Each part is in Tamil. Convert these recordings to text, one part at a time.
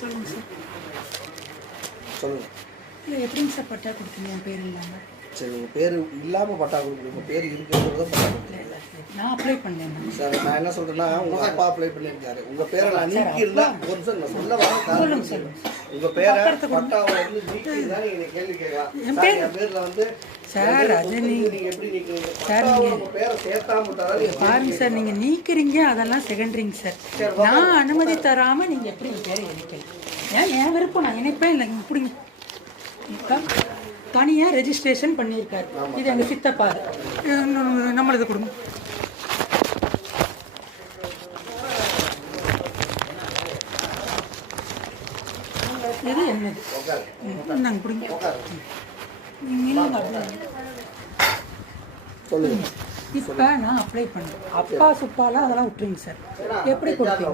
சொல்லுங்க சார். சொல்லுங்க. இல்லை எப்படிங்க சார் பட்டா கொடுத்தீங்க? என் பேர் இல்லாமல் சரி உங்கள் பேர் இல்லாமல் பட்டா கொடுக்குறீங்க உங்கள் பேர் இருக்கிறது தான் பட்டா கொடுக்குறீங்க நான் அப்ளை பண்ணேன் சார் நான் என்ன சொல்றேன்னா உங்க அப்பா அப்ளை பண்ணியிருக்காரு உங்க பேரை நான் நீக்கி இருந்தா ஒரு நான் சொல்ல வர சொல்லுங்க. சார், சார், அது நீங்க பாருங்க சார் நீங்கள் நீக்கிறீங்க அதெல்லாம் செகண்டரிங்க சார். நான் அனுமதி தராமல் நீங்கள் எப்படி என் பேரை இணைக்கலாம் ஏன் என் விருப்பம் நான் இணைப்பேன் இல்லை. இங்கே பிடிங்க. இப்போ தனியாக ரெஜிஸ்ட்ரேஷன் பண்ணியிருக்காரு. இது எங்கள் சித்தப்பா. நம்மளது கொடுங்க. இது என்னது? உட்காரு. நாங்கள் பிடிங்க இப்போ நான் அப்ளை பண்ணேன். அப்பா சுப்பாலாம் அதெல்லாம் விட்டுருங்க சார். எப்படி கொடுத்தீங்க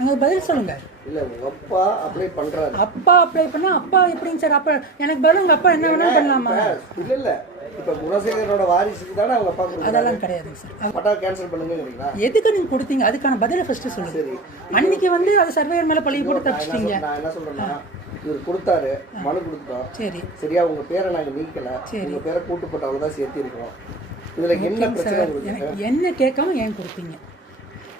எனக்கு பதில் சொல்லுங்க. இல்ல அப்பா அப்ளை பண்றாரு. அப்பா அப்ளை பண்ணா அப்பா எப்படிங்க சார்? அப்பா எனக்கு பதில் உங்க அப்பா என்ன வேணாலும் பண்ணலாமா? இல்ல இல்ல இப்ப குணசேகரோட வாரிசுக்கு தானே அவங்க அப்பா அதெல்லாம் கிடையாதுங்க சார். பட்டா கேன்சல் பண்ணுங்கிறீங்களா எதுக்கு நீங்க கொடுத்தீங்க? அதுக்கான பதிலை ஃபர்ஸ்ட் சொல்லுங்க. சரி அன்னைக்கு வந்து அது சர்வேயர் மேல பழிய போட்டு தப்பிச்சிட்டீங்க. நான் என்ன சொல்றேன்னா இவர் கொடுத்தாரு மனு கொடுத்தோம் சரி. சரியா உங்க பேரை நாங்க நீக்கல. உங்க பேரை கூட்டுப்பட்டவங்க தான் சேர்த்து இருக்கோம் இதுல என்ன பிரச்சனை என்ன கேட்காம ஏன் கொடுத்தீங்க?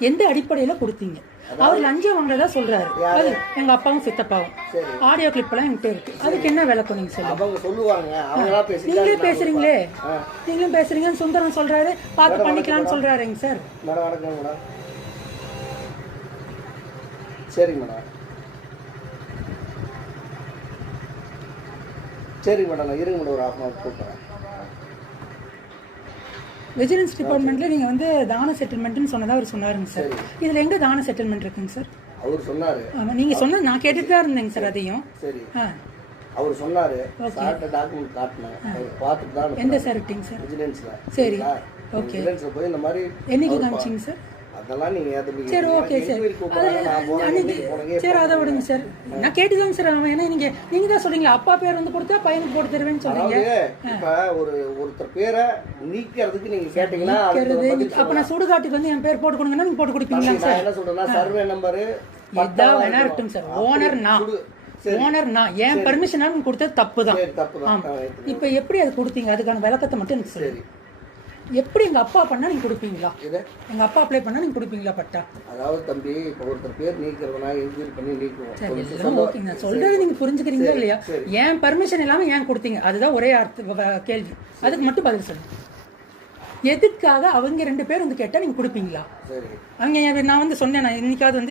எந்த அடிப்படையில கொடுத்தீங்க? அவர் லஞ்சம் வாங்குறதா சொல்றாரு. அது எங்க அப்பாவும் சித்தப்பாவும். சரி. ஆடியோ கிளிப் எல்லாம் என்கிட்ட இருக்கு. அதுக்கு என்ன விளக்கம் நீங்க சொல்லுங்க. நீங்களே பேசுறீங்களே. நீங்களும் பேசுறீங்க சுந்தரம் சொல்றாரு. பார்த்து பண்ணிக்கலாம்னு சொல்றாருங்க சார். வணக்கம் மேடம். சரிங்க மேடம். சரி மேடம் நான் இருங்க மேடம் ஒரு ஹாஃப் அன் அவர் கூப்பிட்றேன். விஜிலன்ஸ் டிபார்ட்மெண்ட்ல நீங்க வந்து தான செட்டில்மெண்ட்னு சொன்னதா அவர் சொன்னாருங்க சார். இதுல எங்க தான செட்டில்மெண்ட் இருக்குங்க சார்? அவர் சொன்னாரு. ஆமா நீங்க சொன்ன நான் கேட்டுட்டு தான் இருந்தேங்க சார் அதையும். சரி. ஆ. அவர் சொன்னாரு. சார்ட்ட டாக்குமெண்ட் காட்டினேன். அவர் பார்த்துட்டு தான் எந்த சார் விட்டீங்க சார்? விஜிலன்ஸ்ல சரி. ஓகே. விஜிலன்ஸ்ல போய் இந்த மாதிரி என்னைக்கு காமிச்சிங்க சார்? அதெல்லாம் நீங்க சரி ஓகே சார். அன்னைக்கு சரி அதை விடுங்க சார். நான் கேட்டுதாங்க சார் அவன் ஏன்னா நீங்க நீங்க தான் சொல்றீங்களா? அப்பா பேர் வந்து கொடுத்தா பையனுக்கு போட்டு தருவேன்னு சொல்றீங்க. இப்ப ஒரு ஒருத்தர் பேரை நீக்கிறதுக்கு நீங்க கேட்டீங்கன்னா அப்ப நான் சுடுகாட்டுக்கு வந்து என் பேர் போட்டு கொடுங்கன்னா நீங்க போட்டு கொடுப்பீங்களா நான் என்ன சொல்றேன்னா சர்வே நம்பரு எதா வேணா இருக்கட்டும் சார். ஓனர் நான். ஓனர் நான். என் பர்மிஷனா நீங்க கொடுத்தது தப்பு தான் சரி தப்பு தான் ஆமா இப்போ எப்படி அது கொடுத்தீங்க? அதுக்கான விளக்கத்தை மட்டும் எனக்கு சொல்லுங்க. எப்படி எங்க அப்பா பண்ணா நீங்க கொடுப்பீங்களா? இது எங்க அப்பா அப்ளை பண்ணா நீங்க கொடுப்பீங்களா பட்டா? அதாவது தம்பி இப்போ ஒருத்தர் பேர் நீக்கிறதுனா என்கொயரி பண்ணி நீக்குவோம். ஒரு எல்லாம் ஓகேங்க நான் சொல்றது நீங்க புரிஞ்சுக்கிறீங்களா இல்லையா? ஏன் பர்மிஷன் இல்லாம ஏன் கொடுத்தீங்க? அதுதான் ஒரே அர்த்த கேள்வி. அதுக்கு மட்டும் பதில் சொல்லுங்க எதுக்காக அவங்க ரெண்டு பேர் வந்து கேட்டா நீங்க கொடுப்பீங்களா? சரி. அவங்க நான் வந்து சொன்னேன் நான் இன்னைக்காவது வந்து